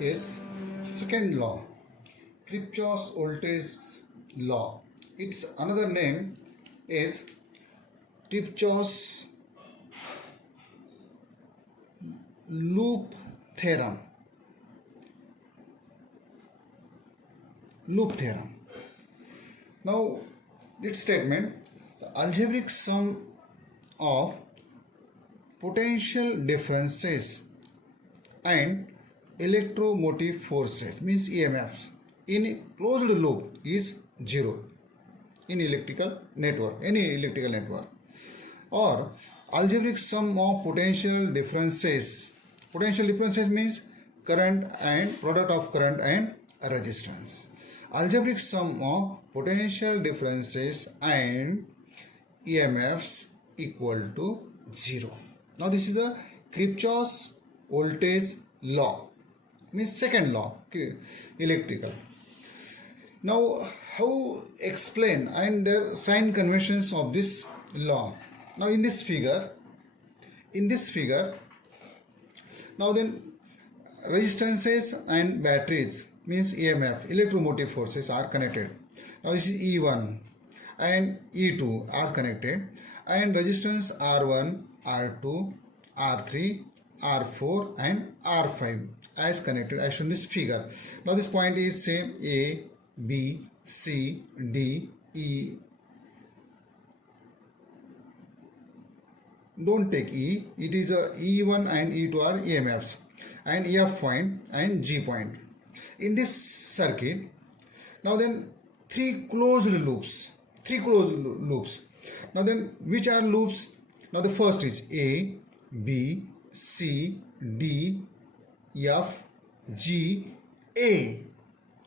Yes, second law, Kirchhoff's voltage law. Its another name is Kirchhoff's loop theorem. Loop theorem. Now, its statement: the algebraic sum of potential differences and electromotive forces means EMFs in a closed loop is zero in electrical network, any electrical network, or algebraic sum of potential differences. Potential differences means current and product of current and resistance. Algebraic sum of potential differences and EMFs equal to zero. Now this is the Kirchhoff's voltage law, means second law, electrical. Now how explain and the sign conventions of this law? Now in this figure, now then resistances and batteries means EMF, electromotive forces are connected. Now this is E1 and E2 are connected, and resistance R1, R2, R3, R4 and R5 as connected as shown in this figure. Now this point is same A, B, C, D, E. Don't take E, it is a E1 and E2 are EMFs, and F point and G point. In this circuit, now then three closed loops. Now then which are loops? Now the first is A, B, C, D, F, G, A.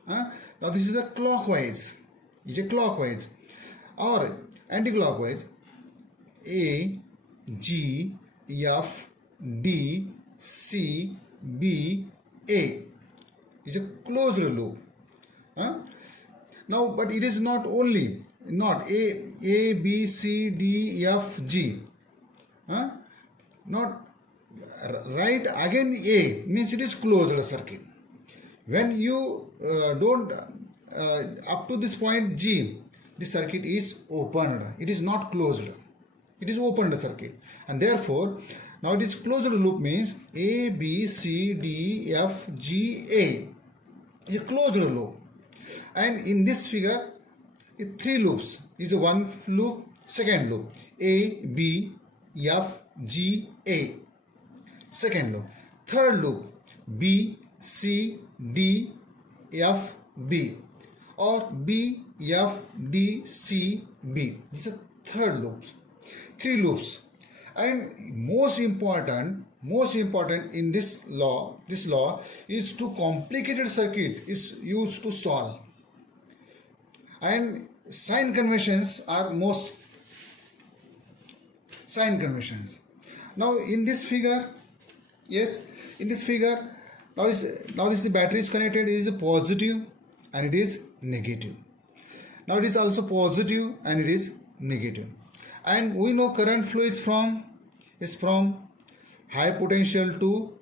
Now this is the clockwise. Is a clockwise or anti-clockwise. A, G, F, D, C, B, A is a closed loop. Now, but it is not only not A, B, C, D, F, G. Not right again A means it is closed circuit. When you don't up to this point G, the circuit is opened. It is not closed. It is opened circuit, and therefore now it is closed loop means A, B, C, D, F, G, A is a closed loop. And in this figure, three loops is a one loop, second loop A, B, F, G, A, second loop, third loop B, C, D, F, B, or B, F, D, C, B. These are third loops. Three loops. And most important in this law is to complicated circuit is used to solve, and sign conventions are most sign conventions. Now in this figure, yes, in this figure, now this the battery is connected. It is a positive and it is negative. Now it is also positive and it is negative. And we know current flow is from high potential to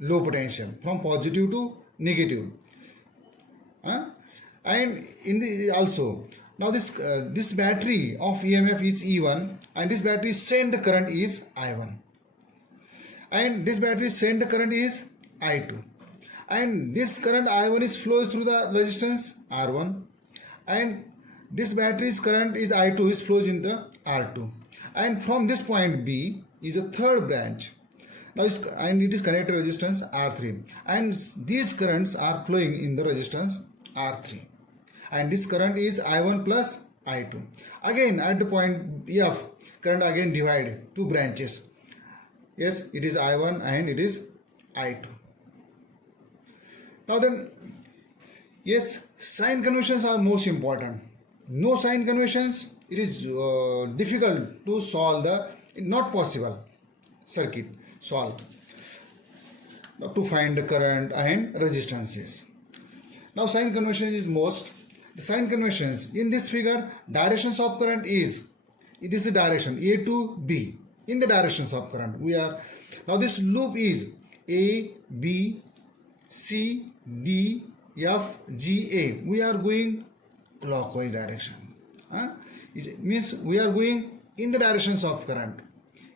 low potential, from positive to negative. And in the also now this battery of EMF is E1, and this battery send current is I1, and this battery send current is I2, and this current I1 is flows through the resistance R1, and this battery's current is I2 is flows in the R2, and from this point B is a third branch. Now and it is connected resistance R3, and these currents are flowing in the resistance R3, and this current is I1 plus I2. Again at the point F, current again divide two branches. Yes, it is I1 and it is I2. Now then, yes, sign conventions are most important. No sign conventions, it is difficult to solve the, not possible circuit solve to find the current and resistances. Now sign convention is most. The sign conventions in this figure, directions of current is, this is direction A to B. In the directions of current we are, now this loop is A, B, C, D, F, G, A. We are going clockwise direction. It means we are going in the directions of current.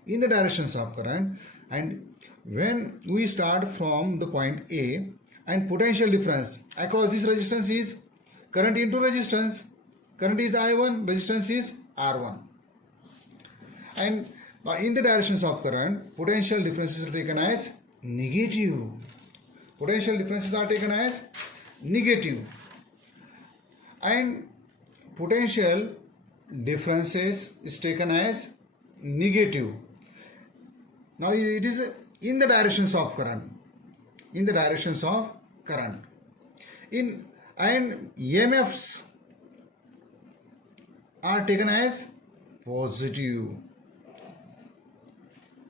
In the directions of current, and when we start from the point A, and potential difference across this resistance is current into resistance. Current is I1, resistance is R1. And in the directions of current, potential differences are taken as negative. Potential differences are taken as negative. And potential differences is taken as negative. Now it is in the directions of current. In the directions of current. And EMFs are taken as positive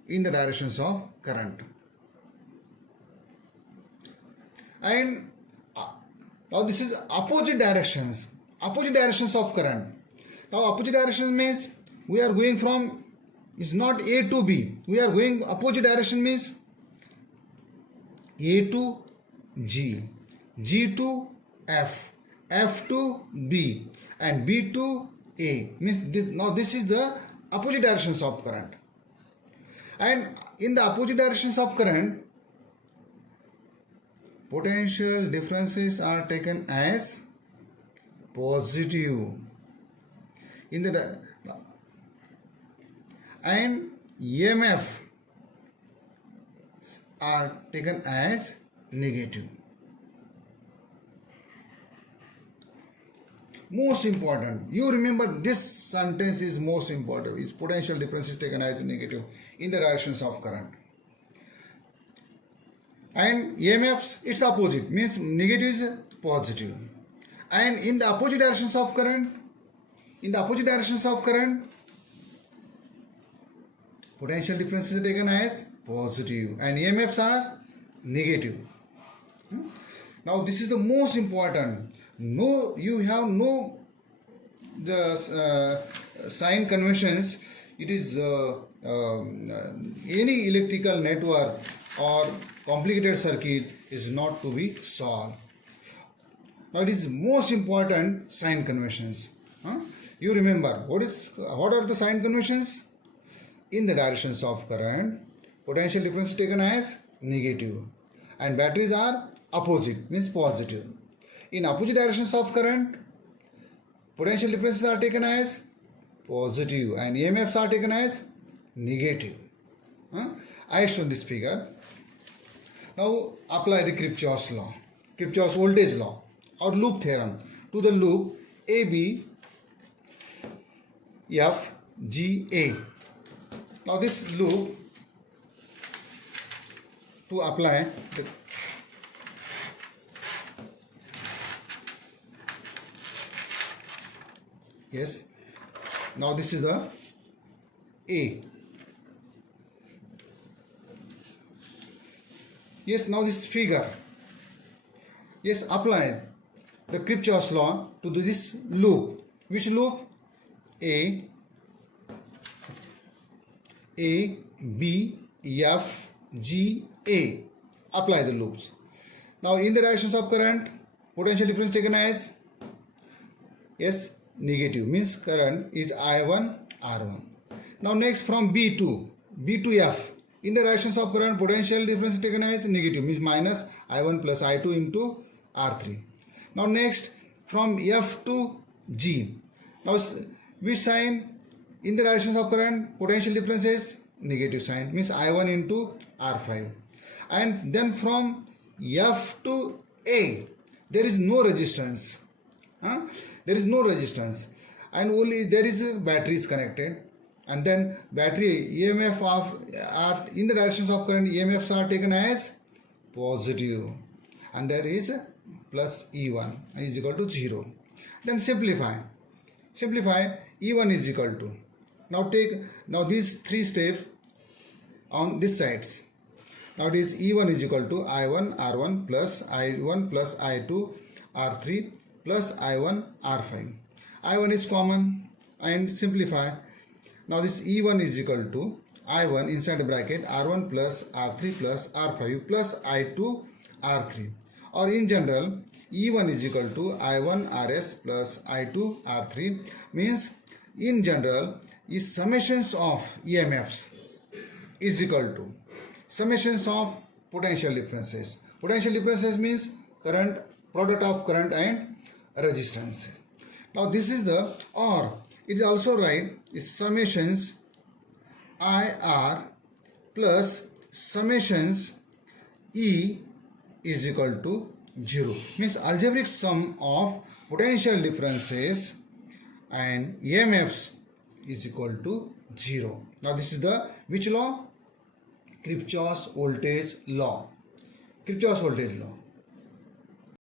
in the directions of current. And now this is opposite directions of current. Now opposite directions means we are going from, is not A to B, we are going opposite direction means A to G, G to F, F to B, and B to A. Means this, now this is the opposite directions of current. And in the opposite directions of current, potential differences are taken as positive. In the and EMF are taken as negative. Most important, you remember this sentence is most important, is potential difference is taken as negative in the directions of current. And EMFs, it's opposite, means negative is positive. And in the opposite directions of current, potential differences are taken as positive and EMFs are negative. Now this is the most important. No, you have no the sign conventions. It is any electrical network or complicated circuit is not to be solved. Now it is most important sign conventions. You remember what are the sign conventions? In the directions of current, potential difference is taken as negative and batteries are opposite, means positive. In opposite directions of current, potential differences are taken as positive and EMFs are taken as negative. I show this figure. Now apply the Kirchhoff's law, Kirchhoff's voltage law or loop theorem to the loop AB F G A. Now this loop, to apply the yes, now this is the A. Yes, now this figure. Yes, apply the Kirchhoff's law to this loop. Which loop? A, B, F, G, A. Apply the loops. Now in the directions of current, potential difference taken as yes, negative, means current is I1, R1. Now next from B to F. In the directions of current, potential difference taken as negative, means minus I1 plus I2 into R3. Now next from F to G. Now which sign? In the directions of current, potential difference is negative sign, means I1 into R5. And then from F to A, there is no resistance. There is no resistance, and only there is a battery is connected. And then battery EMF are in the directions of current, EMFs are taken as positive, and there is plus E1 is equal to 0. Then simplify E1 is equal to, now these three steps on this sides. Now it is E1 is equal to I1 R1 plus I1 plus I2 R3 plus I1 R5. I1 is common and simplify. Now this E1 is equal to I1 inside the bracket R1 plus R3 plus R5 plus I2 R3, or in general E1 is equal to I1 RS plus I2 R3, means in general is summations of EMFs is equal to summations of potential differences. Potential differences means current, product of current and resistance. Now this is the, or it is also right, is summations IR plus summations E is equal to 0, means algebraic sum of potential differences and EMFs is equal to 0. Now this is the which law? Kirchhoff's voltage law. Kirchhoff's voltage law.